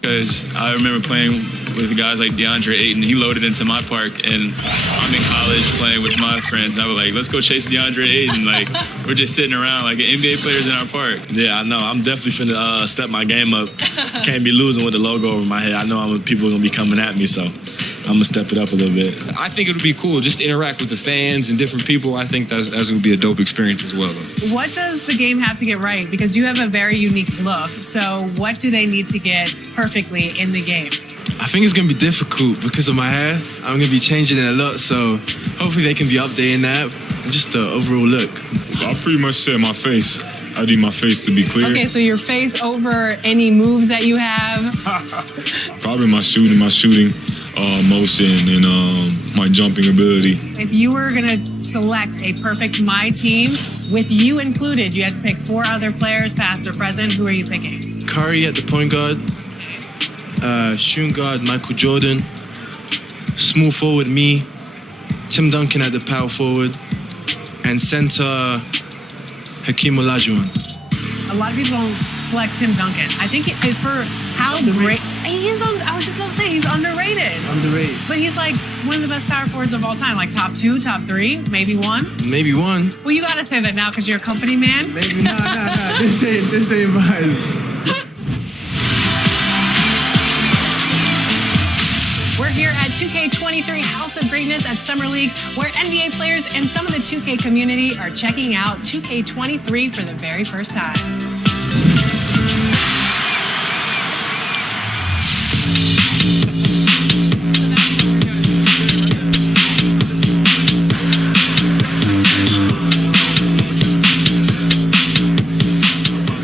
because I remember playing with guys like DeAndre Ayton. He loaded into my park, and I'm in college playing with my friends. And I was like, let's go chase DeAndre Ayton. Like, we're just sitting around like NBA players in our park. Yeah, I know. I'm definitely finna step my game up. Can't be losing with the logo over my head. I know people are gonna be coming at me, so I'm gonna step it up a little bit. I think it would be cool just to interact with the fans and different people. I think that's gonna be a dope experience as well, though. What does the game have to get right? Because you have a very unique look. So what do they need to get perfectly in the game? I think it's going to be difficult because of my hair. I'm going to be changing it a lot, so hopefully they can be updating that and just the overall look. I pretty much said my face. I need my face to be clear. Okay, so your face over any moves that you have? Probably my shooting motion and my jumping ability. If you were going to select a perfect My Team, with you included, you had to pick 4 other players, past or present. Who are you picking? Curry at the point guard. Shooting guard, Michael Jordan. Small forward, me. Tim Duncan at the power forward. And center, Hakeem Olajuwon. A lot of people don't select Tim Duncan. I think for how great he is, I was just going to say, he's underrated. Underrated. But he's like one of the best power forwards of all time. Like top 2, top 3, maybe 1. Maybe 1. Well, you got to say that now because you're a company man. Maybe nah. This ain't mine. We're here at 2K23 House of Greatness at Summer League, where NBA players and some of the 2K community are checking out 2K23 for the very first time.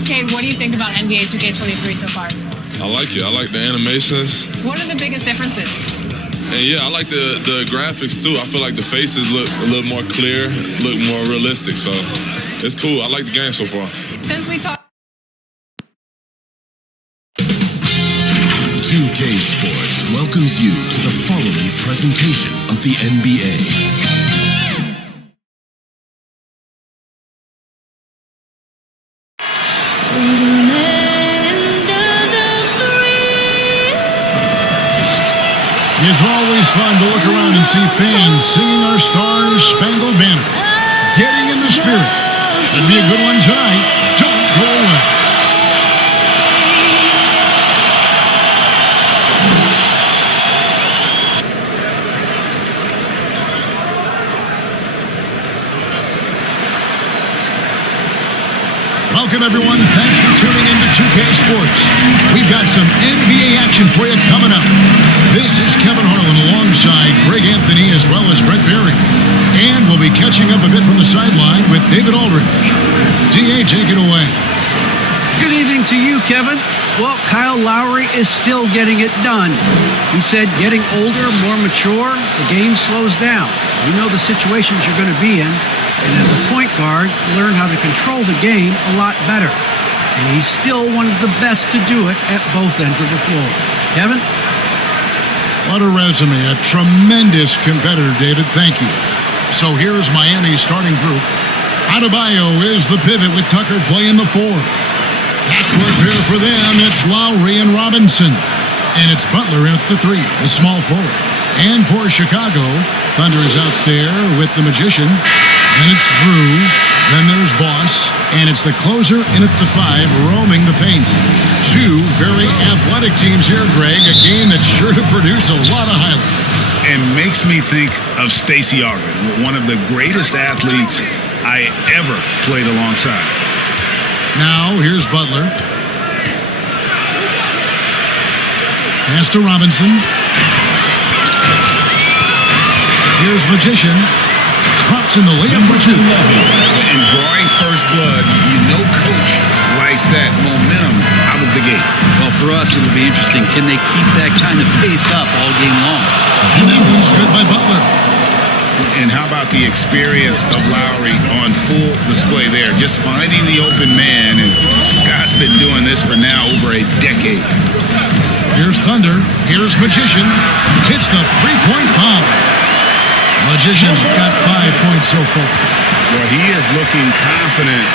Cade, what do you think about NBA 2K23 so far? I like it. I like the animations. What are the biggest differences? And yeah, I like the graphics too. I feel like the faces look a little more clear, look more realistic. So it's cool. I like the game so far. Since we talked 2K Sports welcomes you to the following presentation of the NBA. It's always fun to look around and see fans singing our Star-Spangled Banner. Getting in the spirit. Should be a good one tonight. Don't go away. Welcome, everyone. Thanks for tuning in to 2K Sports. We've got some NBA action for you coming up. This is Kevin Harlan alongside Greg Anthony as well as Brett Berry. And we'll be catching up a bit from the sideline with David Aldridge. DA, take it away. Good evening to you, Kevin. Well, Kyle Lowry is still getting it done. He said getting older, more mature, the game slows down. You know the situations you're going to be in. And as a point guard, learn how to control the game a lot better. And he's still one of the best to do it at both ends of the floor. Kevin? What a resume. A tremendous competitor, David. Thank you. So here's Miami's starting group. Adebayo is the pivot with Tucker playing the 4. Backcourt pair for them, it's Lowry and Robinson. And it's Butler at the 3, the small forward. And for Chicago, Thunder is out there with the Magician. Then it's Drew. Then there's Boss. And it's the closer in at the 5, roaming the paint. 2 very athletic teams here, Greg. A game that's sure to produce a lot of highlights. And makes me think of Stacey Augmon, one of the greatest athletes I ever played alongside. Now, here's Butler. Pass to Robinson. Here's Magician. Drops in the layup for 2. In drawing first blood, you know coach likes that momentum out of the gate. Well, for us, it'll be interesting. Can they keep that kind of pace up all game long? And that one's good by Butler. And how about the experience of Lowry on full display there? Just finding the open man, and God's been doing this for now over a decade. Here's Thunder. Here's Magician. Hits the three-point bomb. Magician's got 5 points so far. Well, he is looking confident.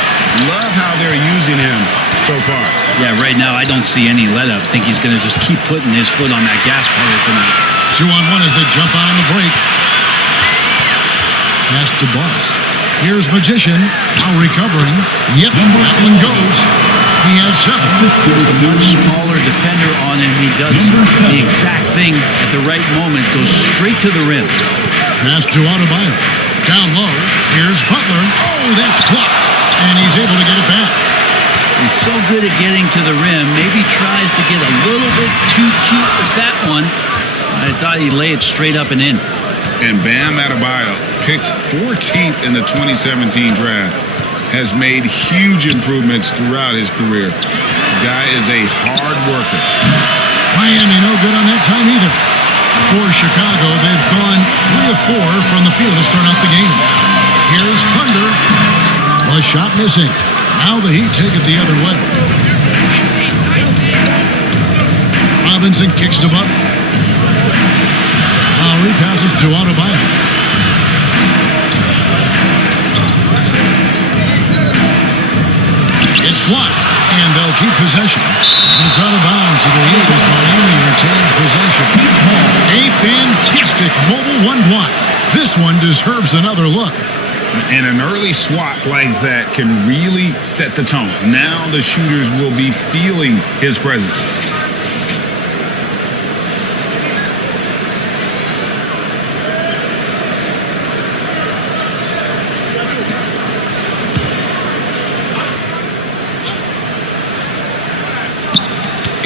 Love how they're using him. So so far. Yeah, right now I don't see any let up. I think he's going to just keep putting his foot on that gas pedal tonight. 2-on-1 as they jump out on the break. Pass to Boss. Here's Magician. Now recovering. Yep, that one goes. He has 7. With a much smaller defender on him, he does the exact thing at the right moment. Goes straight to the rim. Pass to Adebayo. Down low. Here's Butler. Oh, that's blocked. And he's able to get it back. He's so good at getting to the rim. Maybe tries to get a little bit too cute with that one. I thought he'd lay it straight up and in. And Bam Adebayo, picked 14th in the 2017 draft, has made huge improvements throughout his career. The guy is a hard worker. Miami no good on that time either. For Chicago, they've gone 3 of 4 from the field to start out the game. Here's Thunder. A shot missing. Now the Heat take it the other way. Robinson kicks to Butler. Lowry passes to Adebayo. It's blocked, and they'll keep possession. And it's out of bounds to the Heat as Miami retains possession. A fantastic mobile one block. This one deserves another look. And an early swat like that can really set the tone. Now the shooters will be feeling his presence.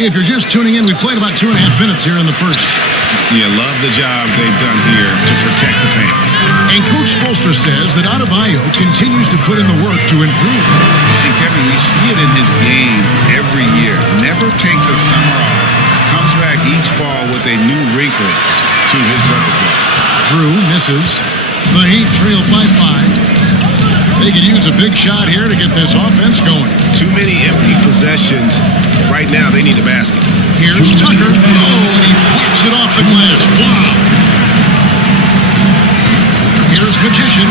If you're just tuning in, we played about 2.5 minutes here in the first. You love the job they've done here to protect the paint. And Coach Spoelstra says that Adebayo continues to put in the work to improve. And Kevin, you see it in his game every year. Never takes a summer off. Comes back each fall with a new wrinkle to his repertoire. Drew misses. The Heat trail by 5. They could use a big shot here to get this offense going. Too many empty possessions. Right now, they need a basket. Here's Tucker. Oh, and he blocks it off the glass. Wow. Here's Magician.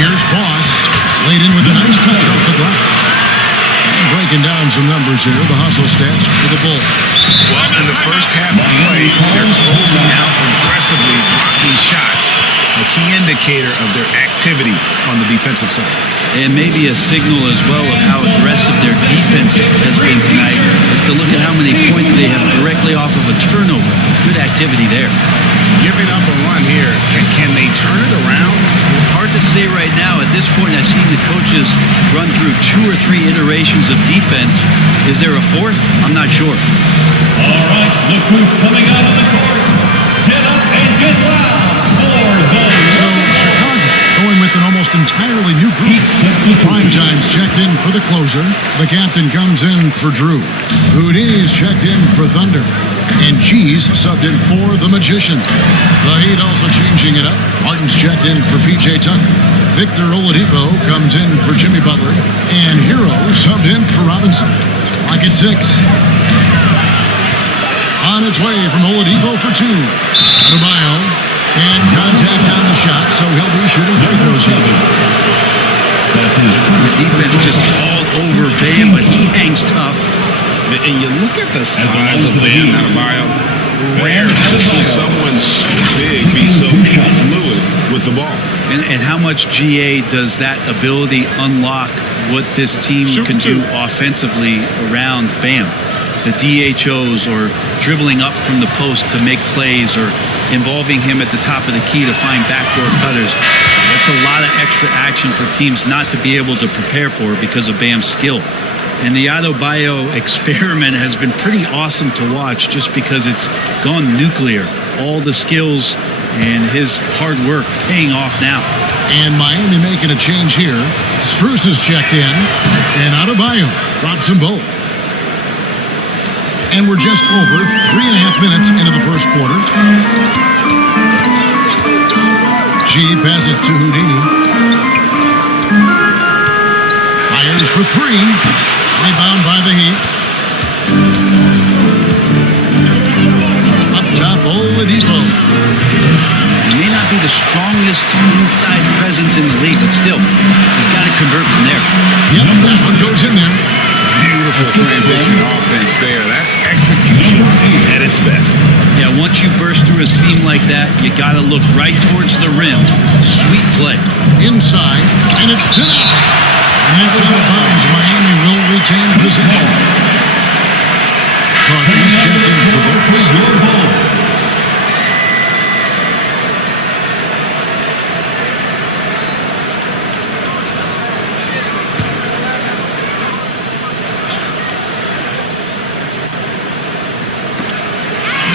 Here's Boss. Laid in with a nice touch off the glass. And breaking down some numbers here, the hustle stats for the Bulls. Well, in the first half of play, they're closing out aggressively, blocking shots. A key indicator of their activity on the defensive side. And maybe a signal as well of how aggressive their defense has been tonight is to look at how many points they have directly off of a turnover. Good activity there. Giving up a run here, can they turn it around? Hard to say right now. At this point, I've seen the coaches run through 2 or 3 iterations of defense. Is there a 4th? I'm not sure. All right, look who's coming out of the court. Get up and get loud. So Chicago going with an almost entirely new group. Primetime's checked in for the closer. The captain comes in for Drew. Houdini's checked in for Thunder. And G's subbed in for the Magician. The Heat also changing it up. Martin's checked in for P.J. Tucker. Victor Oladipo comes in for Jimmy Butler. And Hero subbed in for Robinson. Lock at 6. On its way from Oladipo for 2. Adebayo. And contact on the shot, so he'll be shooting free throws here. The defense just all over Bam, but he hangs tough. And you look at the size of Bam Adebayo. Rare to see someone so big be so fluid with the ball. And how much GA does that ability unlock what this team can do offensively around Bam? The DHOs or dribbling up from the post to make plays or involving him at the top of the key to find backdoor cutters. That's a lot of extra action for teams not to be able to prepare for because of Bam's skill. And the Adebayo experiment has been pretty awesome to watch just because it's gone nuclear. All the skills and his hard work paying off now. And Miami making a change here. Strus is checked in, and Adebayo drops them both. And we're just over 3.5 minutes into the first quarter. G passes to Houdini. Fires for 3. Rebound by the Heat. Up top, Oladipo. He may not be the strongest inside presence in the league, but still, he's got to convert from there. Yep, that one goes in there. beautiful transition offense there. That's execution at its best. Yeah, once you burst through a seam like that, you got to look right towards the rim. Sweet play. Inside, and it's denied. And that's out of bounds. Miami will retain possession. Carter's checked in for both.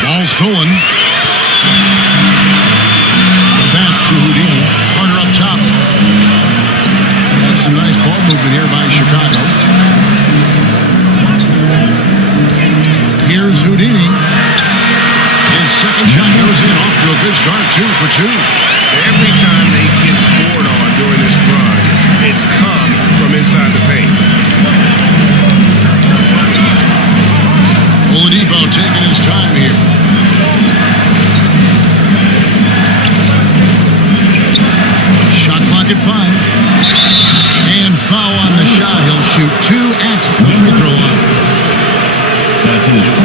Ball stolen. The pass to Houdini. Carter up top. That's some nice ball movement here by Chicago. Here's Houdini. His second shot goes in, off to a good start, 2 for 2. Every time they get scored on during this run, it's come from inside the paint. Oladipo taking his time here. Shot clock at 5. And foul on the shot. He'll shoot 2 at the free throw line.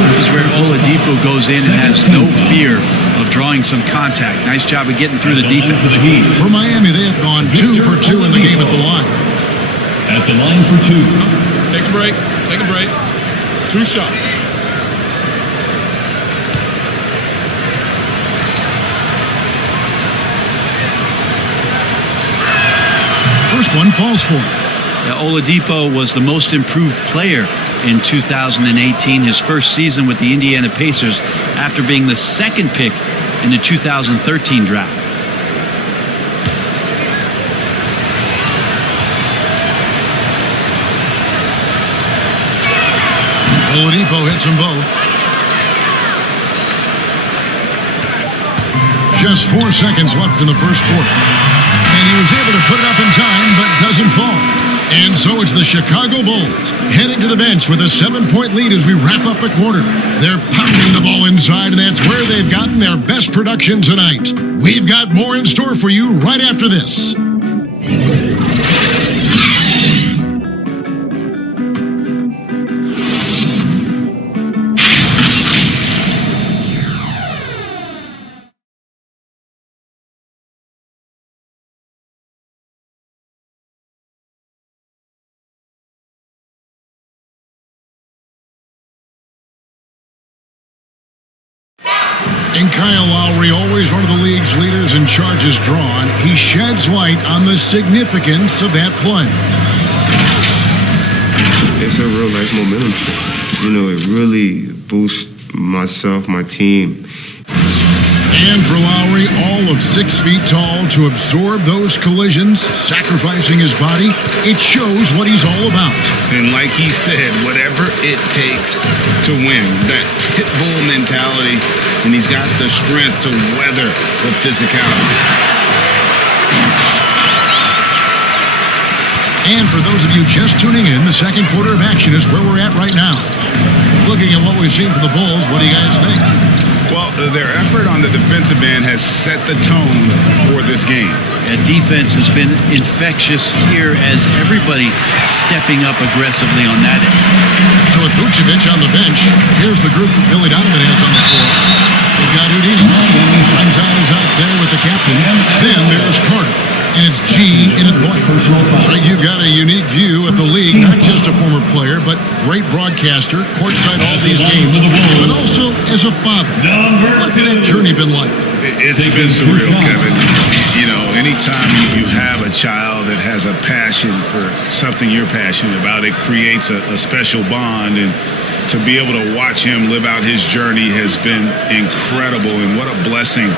This is where Oladipo goes in and has no fear of drawing some contact. Nice job of getting through the defense. For Miami, they have gone 2 for 2 in the game at the line. At the line for 2. Take a break. Take a break. 2 shots. First one falls for him. Yeah, Oladipo was the most improved player in 2018, his first season with the Indiana Pacers, after being the second pick in the 2013 draft. Oladipo hits them both. Just 4 seconds left in the first quarter. And he was able to put it up in time, but doesn't fall. And so it's the Chicago Bulls heading to the bench with a 7-point lead as we wrap up the quarter. They're pounding the ball inside, and that's where they've gotten their best production tonight. We've got more in store for you right after this. And Kyle Lowry, always one of the league's leaders in charges drawn, he sheds light on the significance of that play. It's a real life momentum shift. You know, it really boosts myself, my team. And for Lowry, all of 6 feet tall, to absorb those collisions, sacrificing his body, it shows what he's all about. And like he said, whatever it takes to win, that pit bull mentality, and he's got the strength to weather the physicality. And for those of you just tuning in, the second quarter of action is where we're at right now. Looking at what we've seen from the Bulls, what do you guys think? Well, their effort on the defensive end has set the tone for this game. Yeah, defense has been infectious here as everybody stepping up aggressively on that end. So with Vucevic on the bench, here's the group that Billy Donovan has on the floor. They've got Houdini. Fontane's out there with the captain. Then there's Carter. And it's G in at point. You've got a unique view of the league, not just a former player, but great broadcaster, courtside all these games, but also as a father. What's that journey been like? It's been surreal, Kevin. You know, anytime you have a child that has a passion for something you're passionate about, it creates a special bond. And to be able to watch him live out his journey has been incredible. And what a blessing.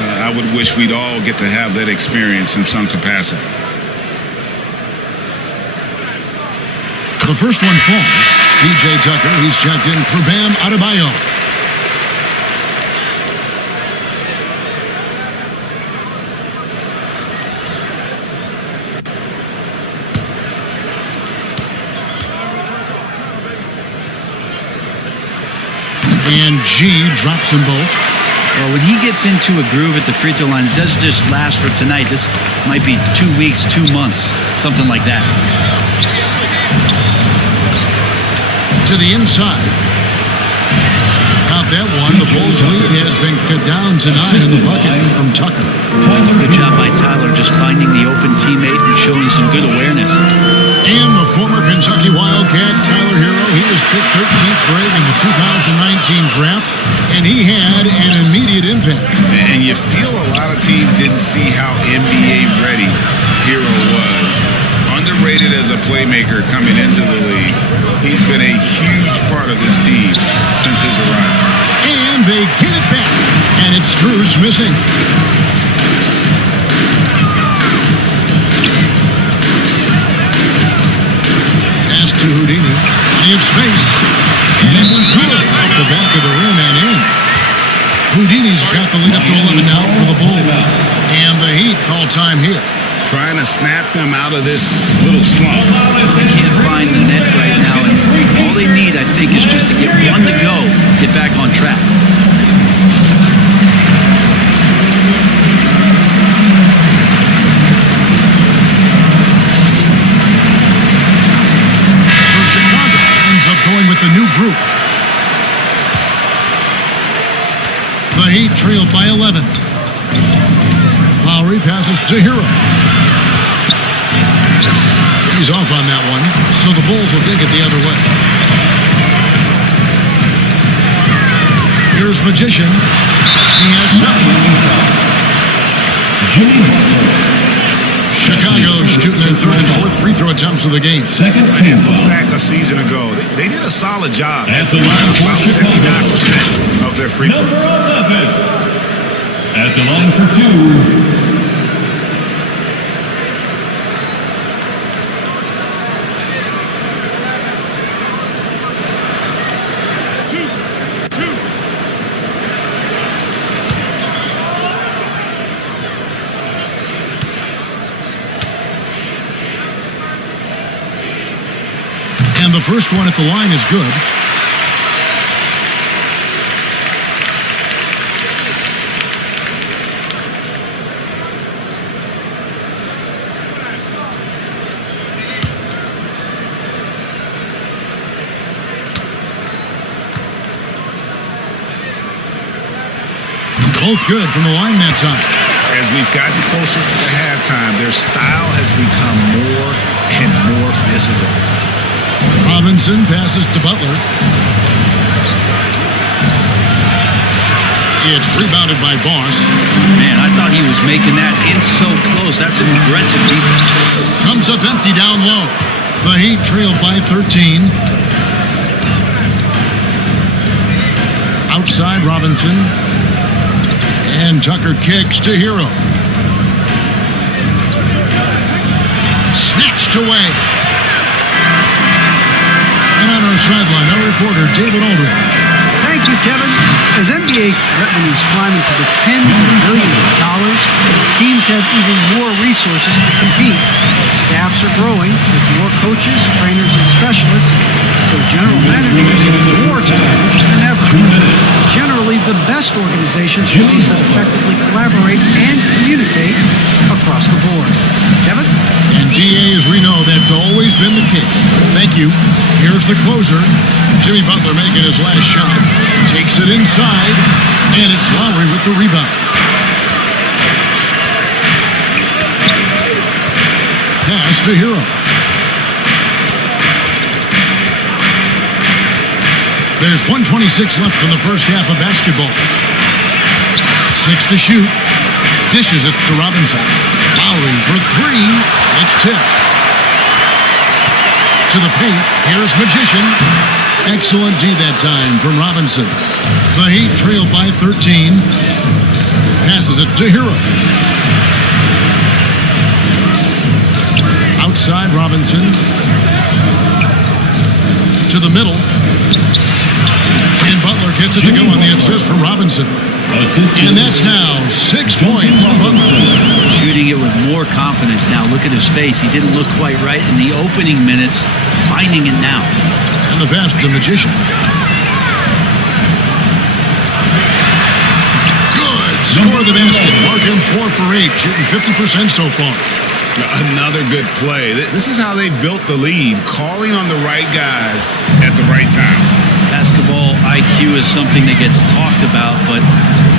I would wish we'd all get to have that experience in some capacity. The first one falls. PJ Tucker, he's checked in for Bam Adebayo. And G drops them both. Well, when he gets into a groove at the free throw line, it doesn't just last for tonight. This might be 2 weeks, 2 months, something like that. to the inside. Got that one. The Bulls' lead has been cut down to 9 in the bucket from Tucker. Good job by Tyler just finding the open teammate and showing some good awareness. And the former Kentucky Wildcat, Tyler Hero, he was picked 13th grade in the 2019 draft, and he had an immediate impact. And you feel a lot of teams didn't see how NBA ready Hero was. Underrated as a playmaker coming into the league. He's been a huge part of this team since his arrival. And they get it back, and it's Drews missing. Pass to Houdini. Plenty of space. And it's good off the back of the rim and in. Houdini's got the lead up to 11 now for the Bulls. And the Heat call time here. Trying to snap them out of this little slump. They can't find the net right now, and all they need, I think, is just to get one to go, get back on track. So Chicago ends up going with the new group. The Heat trailed by 11. Lowry passes to Hero. He's off on that one, so the Bulls will take it the other way. Here's Magician. He has 7. Chicago's shooting their third and fourth free throw attempts of the game. And look back a season ago, they did a solid job at the line, about 79% of their free throws. Number 11, at the line for 2. And the first one at the line is good. Both good from the line that time. As we've gotten closer to halftime, their style has become more and more physical. Robinson passes to Butler. It's rebounded by Boss. Man, I thought he was making that in so close. That's an aggressive defense. Comes up empty down low. The Heat trailed by 13. Outside Robinson. And Tucker kicks to Hero. Snatched away. And on our sideline, our reporter, David Aldridge. Thank you, Kevin. As NBA revenues climb into the tens of millions of dollars, teams have even more resources to compete. Staffs are growing with more coaches, trainers, and specialists, so general managers have more to manage than ever. Generally, the best organizations are those that effectively collaborate and communicate across the board. Kevin? And DA, as we know, that's always been the case. Thank you. Here's the closer. Jimmy Butler making his last shot. Takes it inside, and it's Lowry with the rebound. Pass to Hero. There's 1:26 left in the first half of basketball. 6 to shoot. Dishes it to Robinson. Lowry for 3. It's tipped. To the paint. Here's Magician. Excellent D that time from Robinson. The Heat trail by 13. Passes it to Hero. Outside Robinson. To the middle. And Butler gets it to go on the assist from Robinson. And that's now 6 points for Butler. Shooting it with more confidence now. Look at his face. He didn't look quite right in the opening minutes. Finding it now. And the pass to Magician. Good. Score the basket. Mark him 4 for 8. Shooting 50% so far. Another good play. This is how they built the lead, calling on the right guys at the right time. Basketball IQ is something that gets talked about, but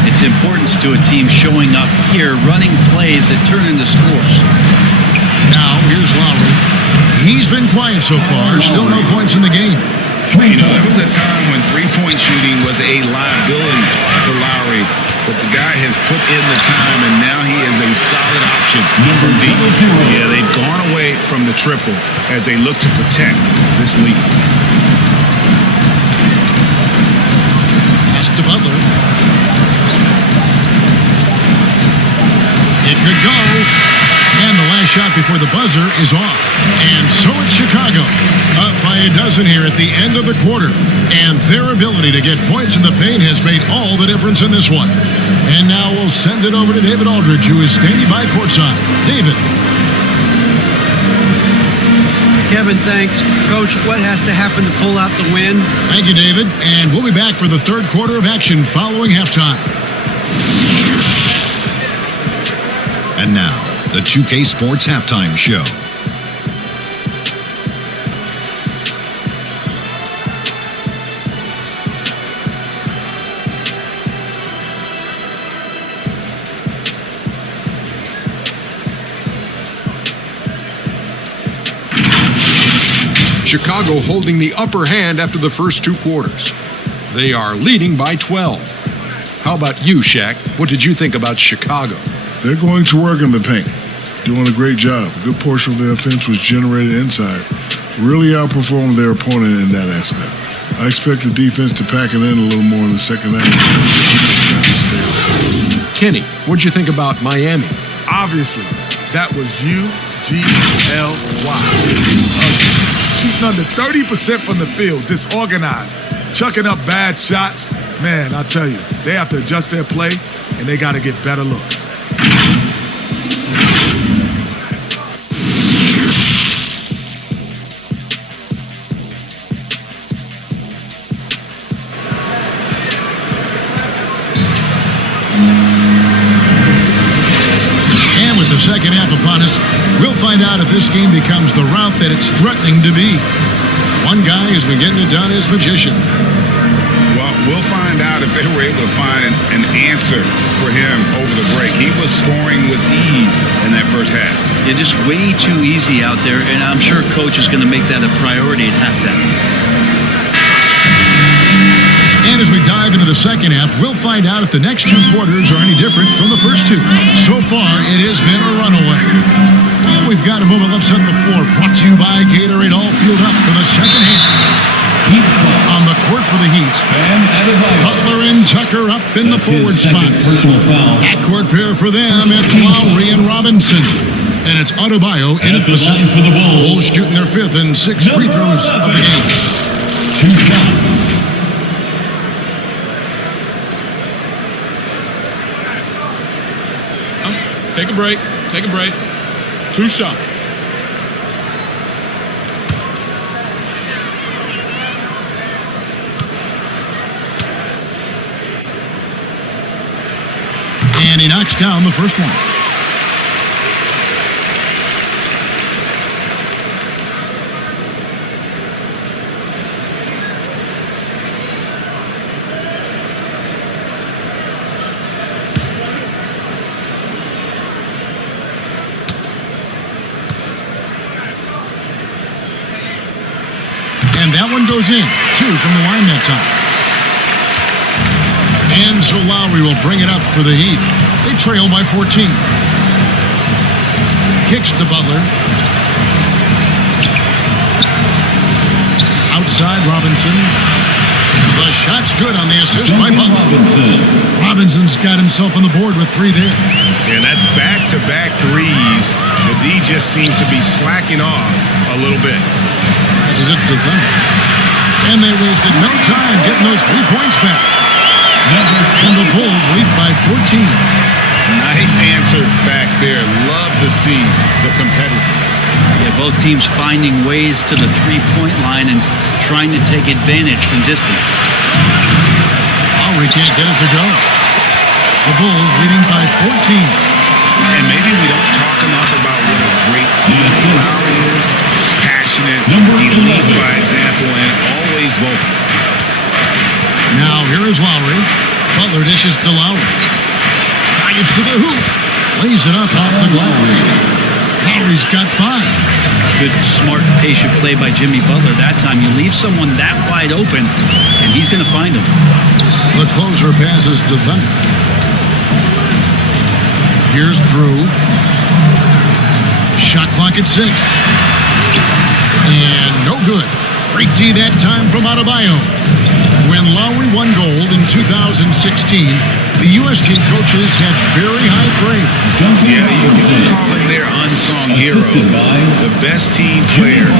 its importance to a team showing up here, running plays that turn into scores. Now, here's Lowry. He's been quiet so far. Still no points in the game. You know, there was a time when three-point shooting was a liability for Lowry, but the guy has put in the time, and now he is a solid option from deep. Yeah, they've gone away from the triple as they look to protect this lead. Pass to Butler. It could go. And the last shot before the buzzer is off. And so it's Chicago, up by a dozen here at the end of the quarter. And their ability to get points in the paint has made all the difference in this one. And now we'll send it over to David Aldridge, who is standing by courtside. David. Kevin, thanks. Coach, what has to happen to pull out the win? Thank you, David. And we'll be back for the third quarter of action following halftime. And now, the 2K Sports Halftime Show. Chicago holding the upper hand after the first two quarters. They are leading by 12. How about you, Shaq? What did you think about Chicago? They're going to work in the paint. Doing a great job. A good portion of their offense was generated inside. Really outperformed their opponent in that aspect. I expect the defense to pack it in a little more in the second half. Kenny, what'd you think about Miami? Obviously, that was UGLY. Shooting under 30% from the field, disorganized, chucking up bad shots. Man, I tell you, they have to adjust their play, and they got to get better looks. Second half upon us, we'll find out if this game becomes the route that it's threatening to be. One guy has been getting it done as magician. Well, we'll find out if they were able to find an answer for him over the break. He was scoring with ease in that first half. Yeah, just way too easy out there, and I'm sure Coach is going to make that a priority at halftime. And as we dive into the second half, we'll find out if the next two quarters are any different from the first two. So far, it has been a runaway. Well, we've got a moment left on the floor. Brought to you by Gatorade. All fueled up for the second half. On the court for the Heat. Butler and Tucker up in the forward spot. Backcourt pair for them. It's Lowry and Robinson. And it's Adebayo in at the line for the Bulls, shooting their fifth and sixth free throws of the game. Take a break. Take a break. 2 shots. And he knocks down the first one. And that one goes in. 2 from the line that time. And so Lowry will bring it up for the Heat. They trail by 14. Kicks to Butler. Outside Robinson. The shot's good on the assist by Butler. Robinson's got himself on the board with 3 there. And that's back-to-back threes. The D just seems to be slacking off a little bit. This is it for them. And they wasted no time getting those 3 points back. And the Bulls lead by 14. Nice answer back there. Love to see the competitiveness. Yeah, both teams finding ways to the three-point line and trying to take advantage from distance. Lowry can't get it to go. The Bulls leading by 14. And maybe we don't talk enough about what a Lowry is passionate. He leads by example and always vocal. Now here is Lowry. Butler dishes to Lowry. Drives to the hoop. Lays it up off the glass. Lowry's got 5. Good, smart, patient play by Jimmy Butler. That time you leave someone that wide open, and he's going to find him. The closer passes to Thunder. Here's Drew. Shot clock at 6. And no good. Great D that time from Adebayo. When Lowry won gold in 2016, the U.S. team coaches had very high praise. Yeah, you can call him their unsung hero. The best team player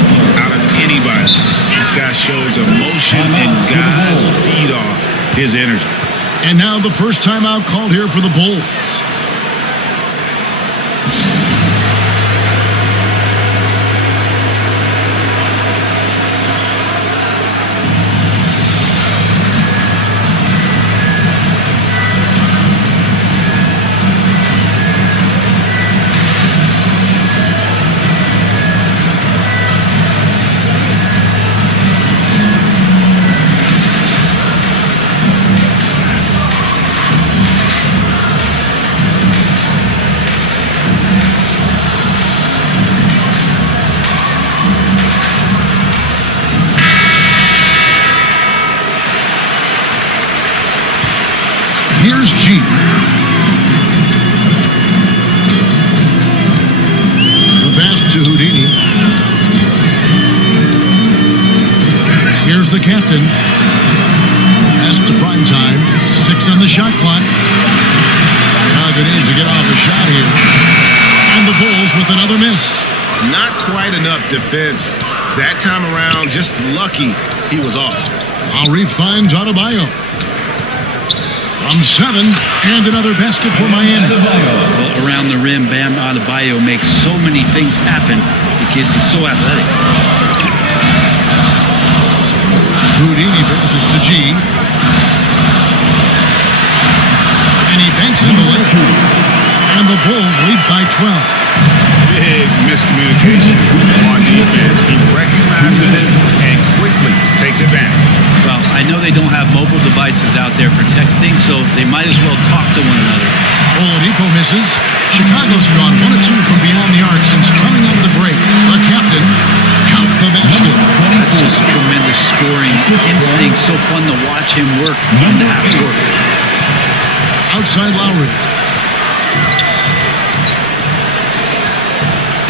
out of anybody. This guy shows emotion and guys feed off his energy. And now the first timeout called here for the Bulls. Here's G. The pass to Houdini. Here's the captain. Pass to Primetime. 6 on the shot clock. Chicago needs to get off a shot here. And the Bulls with another miss. Not quite enough defense that time around. Just lucky he was off. Lowry finds Adebayo. From 7, and another basket for Miami. Well, around the rim, Bam Adebayo makes so many things happen because he's so athletic. Houdini passes to G. And he banks into it. And the Bulls lead by 12. Big miscommunication on defense. He recognizes it and quickly takes advantage. Well, I know they don't have mobile devices out there for texting, so they might as well talk to one another. Oladipo misses. Chicago's gone 1 of 2 from beyond the arc since coming out of the break. The captain count the basket. That's just tremendous scoring instinct. So fun to watch him work in the half court. Outside Lowry.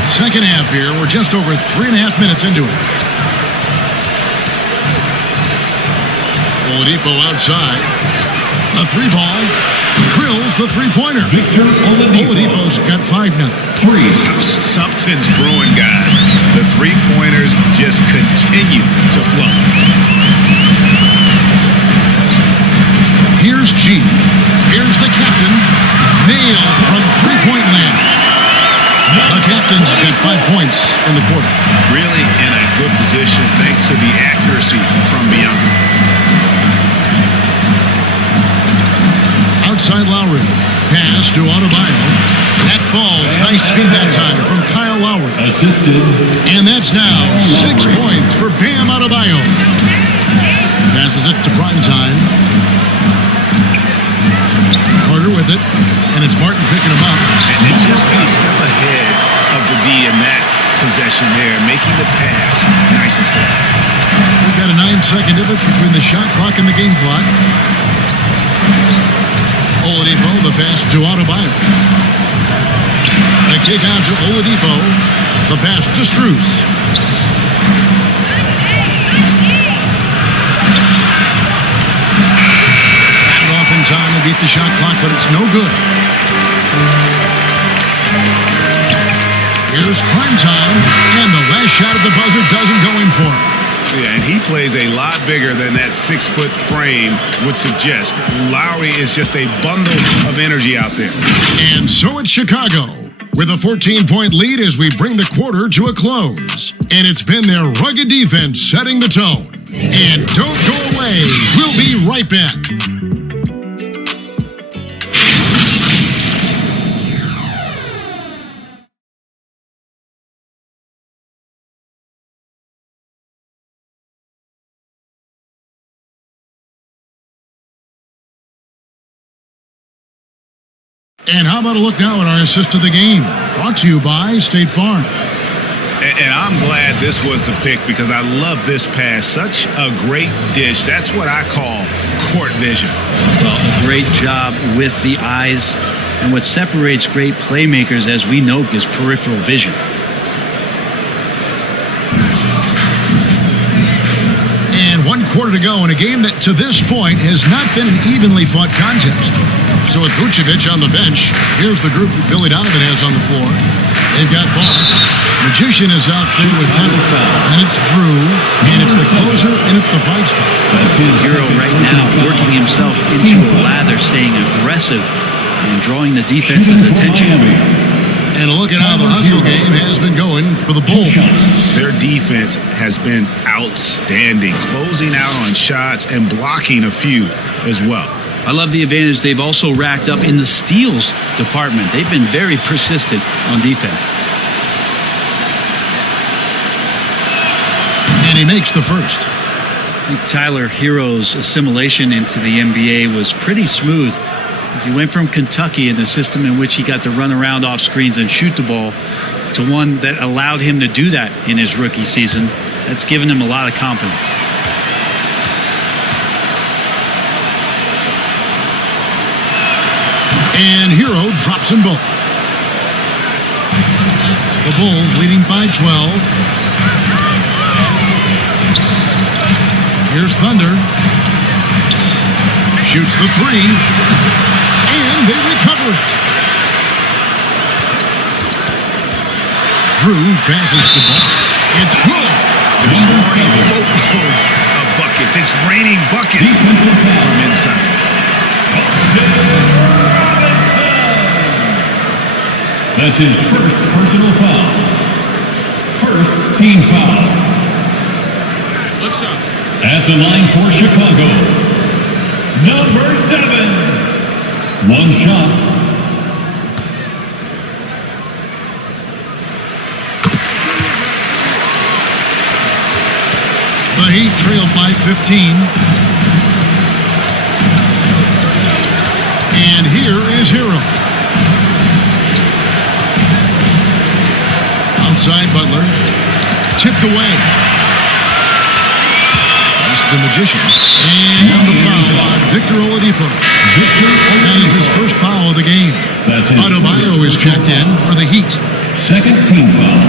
Second half here. We're just over 3.5 minutes into it. Oladipo outside. A 3-ball. Drills the 3-pointer. Oladipo's got 5 now. Something's brewing, guys. The 3-pointers just continue to flow. Here's G. Here's the captain. Nailed from 3-point land. The captain's got 5 points in the quarter. Really in a good position thanks to the accuracy from beyond. Outside Lowry. Pass to Adebayo. That falls. Nice feed that time from Kyle Lowry. And that's now 6 points for Bam Adebayo. Passes it to Primetime. Carter with it. And it's Martin picking him up. And just a step ahead of the D in that possession there, making the pass. Nice assist. We've got a 9-second difference between the shot clock and the game clock. Oladipo, the pass to Adebayo. The kick out to Oladipo. The pass to Strus. Got it off in time to beat the shot clock, but it's no good. Here's Primetime, and the last shot at the buzzer doesn't go in for him. Yeah, and he plays a lot bigger than that 6-foot frame would suggest. Lowry is just a bundle of energy out there. And so it's Chicago with a 14-point lead as we bring the quarter to a close. And it's been their rugged defense setting the tone. And don't go away. We'll be right back. And how about a look now at our assist of the game? Brought to you by State Farm. And I'm glad this was the pick because I love this pass. Such a great dish. That's what I call court vision. Well, a great job with the eyes. And what separates great playmakers, as we know, is peripheral vision. And 1 quarter to go in a game that to this point has not been an evenly fought contest. So with Vucevic on the bench, here's the group that Billy Donovan has on the floor. They've got Boss. Magician is out there with Thunder. And it's Drew. And it's the closer in at the 5 spot. Hero right now working himself into a lather, staying aggressive and drawing the defense's attention. And a look at how the hustle game has been going for the Bulls. Their defense has been outstanding, closing out on shots and blocking a few as well. I love the advantage they've also racked up in the steals department. They've been very persistent on defense. And he makes the first. I think Tyler Hero's assimilation into the NBA was pretty smooth, as he went from Kentucky in a system in which he got to run around off screens and shoot the ball to one that allowed him to do that in his rookie season. That's given him a lot of confidence. And Hero drops them both. The Bulls leading by 12. Here's Thunder. Shoots the 3. And they recover it. Drew passes to Boss. It's good. They're scoring boatloads of buckets. It's raining buckets from inside. That's his first personal foul. First team foul. What's up? At the line for Chicago, number 7. One shot. The Heat trailed by 15. And here is Hero. Outside Butler. Tipped away. That's the Magician. And the foul on Victor Oladipo. That is his first foul of the game. Adebayo is checked in for the Heat. Second team foul.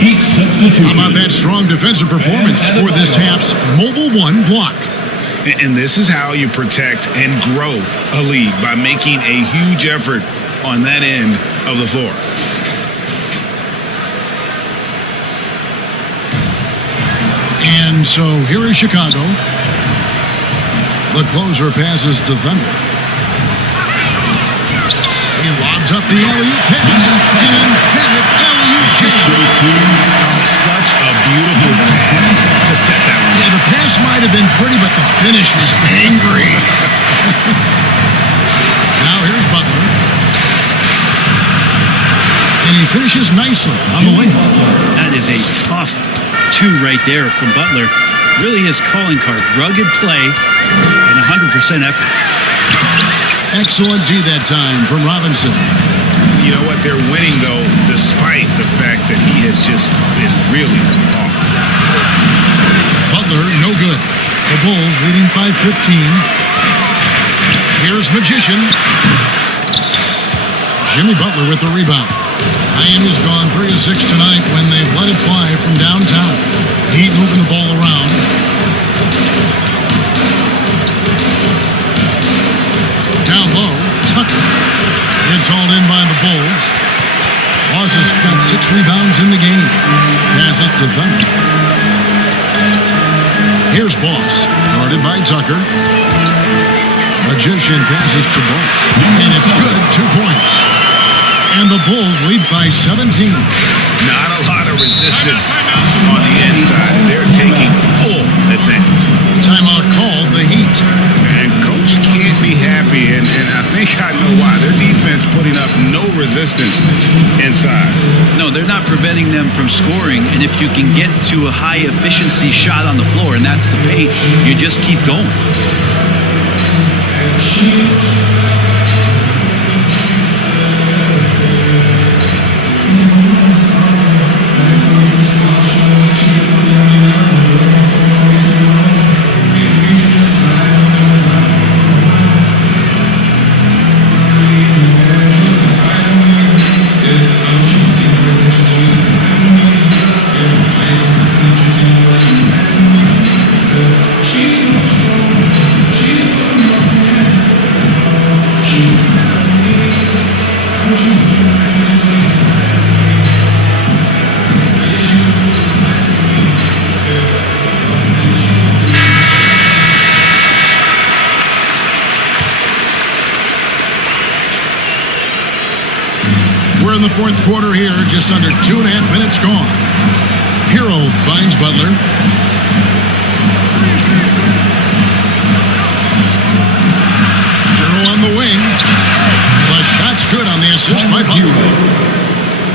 Heat substitution. How about that strong defensive performance for this half's Mobile One block? And this is how you protect and grow a lead, by making a huge effort on that end of the floor. And so here is Chicago. The closer passes to Thunder. He lobs up the alley-oop pass. An emphatic alley-oop jam. Such a beautiful pass to set that one. Yeah, the pass might have been pretty, but the finish was angry. Now here's Butler. And he finishes nicely on the wing. That is a tough 2 right there from Butler. Really his calling card. Rugged play and 100% effort. Excellent D that time from Robinson. You know what? They're winning, though, despite the fact that he has just been really off. Butler, no good. The Bulls leading by 15. Here's Magician. Jimmy Butler with the rebound. Miami's gone 3 of 6 tonight when they've let it fly from downtown. Heat moving the ball around. Down low, Tucker. It's all in by the Bulls. Boss has got 6 rebounds in the game. Pass it to Thunder. Here's Boss, guarded by Tucker. Magician passes to Boss. And it's good, 2 points. And the Bulls lead by 17. Not a lot of resistance on the inside. They're taking full advantage. Timeout called, the Heat. And coach can't be happy, and I think I know why. Their defense putting up no resistance inside. No, they're not preventing them from scoring, and if you can get to a high-efficiency shot on the floor, and that's the paint, you just keep going. fourth quarter here, just under 2.5 minutes gone. Hero finds Butler. Hero on the wing. The shot's good on the assist by Butler.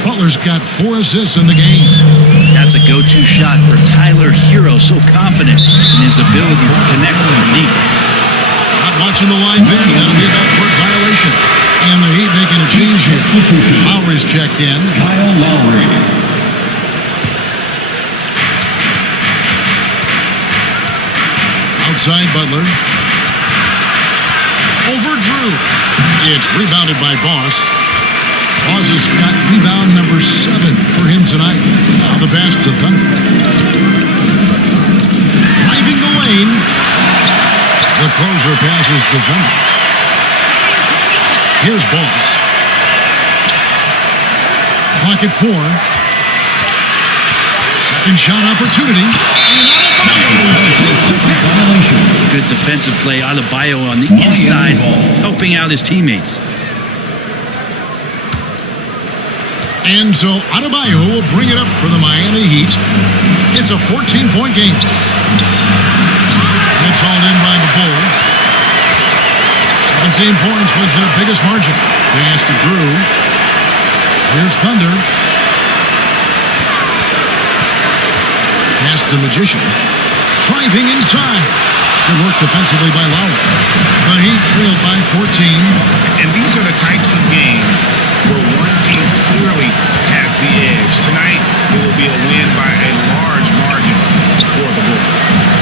Butler's got 4 assists in the game. That's a go-to shot for Tyler Hero, so confident in his ability to connect from deep. Not watching the line there. That'll be a backcourt violation. And the Heat making a change here. Lowry's checked in. Kyle Lowry. Outside Butler. Over Drew. It's rebounded by Boss. Boss has got rebound number 7 for him tonight. Now the pass to Thunder. Driving the lane. The closer passes to Thunder. Here's Boss. Clock at 4. Second shot opportunity. Good defensive play. Adebayo on the inside, helping out his teammates. And so Adebayo will bring it up for the Miami Heat. It's a 14-point game. It's hauled in by the Bulls. 17 points was their biggest margin. Pass to Drew. Here's Thunder. Pass to Magician. Driving inside. Good work defensively by Lowry. The Heat trailed by 14. And these are the types of games where one team clearly has the edge. Tonight, it will be a win by a large margin for the Bulls.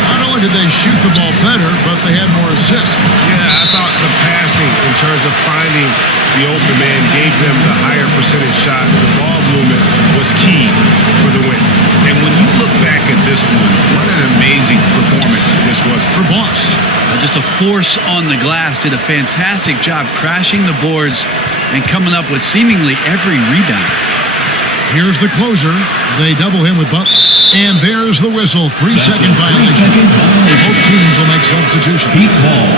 Not only did they shoot the ball better, but they had more assists. Yeah, I thought the passing in terms of finding the open man gave them the higher percentage shots. The ball movement was key for the win. And when you look back at this one, what an amazing performance this was for Boss. Just a force on the glass. Did a fantastic job crashing the boards and coming up with seemingly every rebound. Here's the closer. They double him with Butler. And there's the whistle. 3-second violation. Both teams will make substitutions. Heat ball.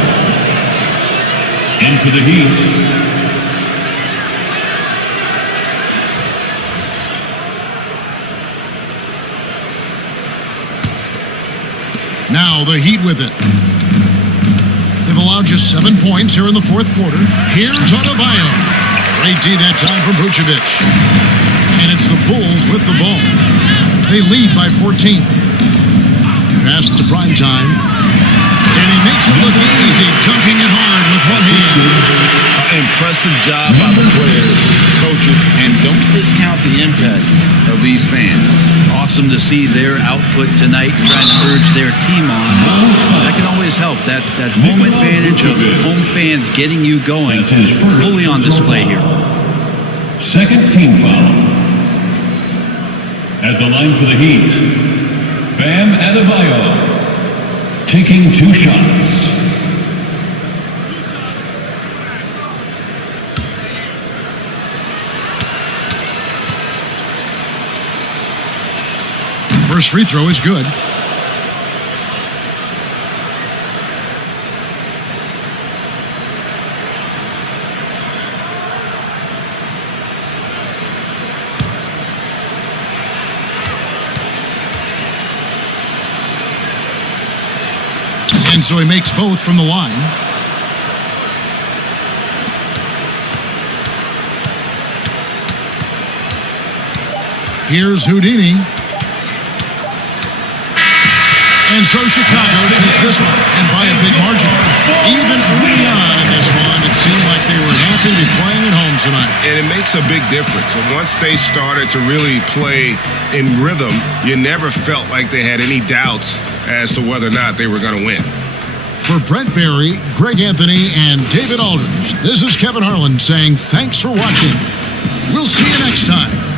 In for the Heat. Now the Heat with it. They've allowed just 7 points here in the fourth quarter. Here's Adebayo. Great D that time from Vucevic. And it's the Bulls with the ball. They lead by 14. Pass to Primetime. And he makes it look easy, dunking it hard with one hand. Impressive job by the players, coaches, and don't discount the impact of these fans. Awesome to see their output tonight, trying to urge their team on. That can always help. That home advantage of home fans getting you going, fully on display here. Second team foul. At the line for the Heat, Bam Adebayo, taking 2 shots. First free throw is good. And so he makes both from the line. Here's Houdini. And so Chicago takes this one, and by a big margin. Even early on in this one, it seemed like they were happy to be playing at home tonight. And it makes a big difference. And once they started to really play in rhythm, you never felt like they had any doubts as to whether or not they were going to win. For Brent Barry, Greg Anthony, and David Aldridge, this is Kevin Harlan saying thanks for watching. We'll see you next time.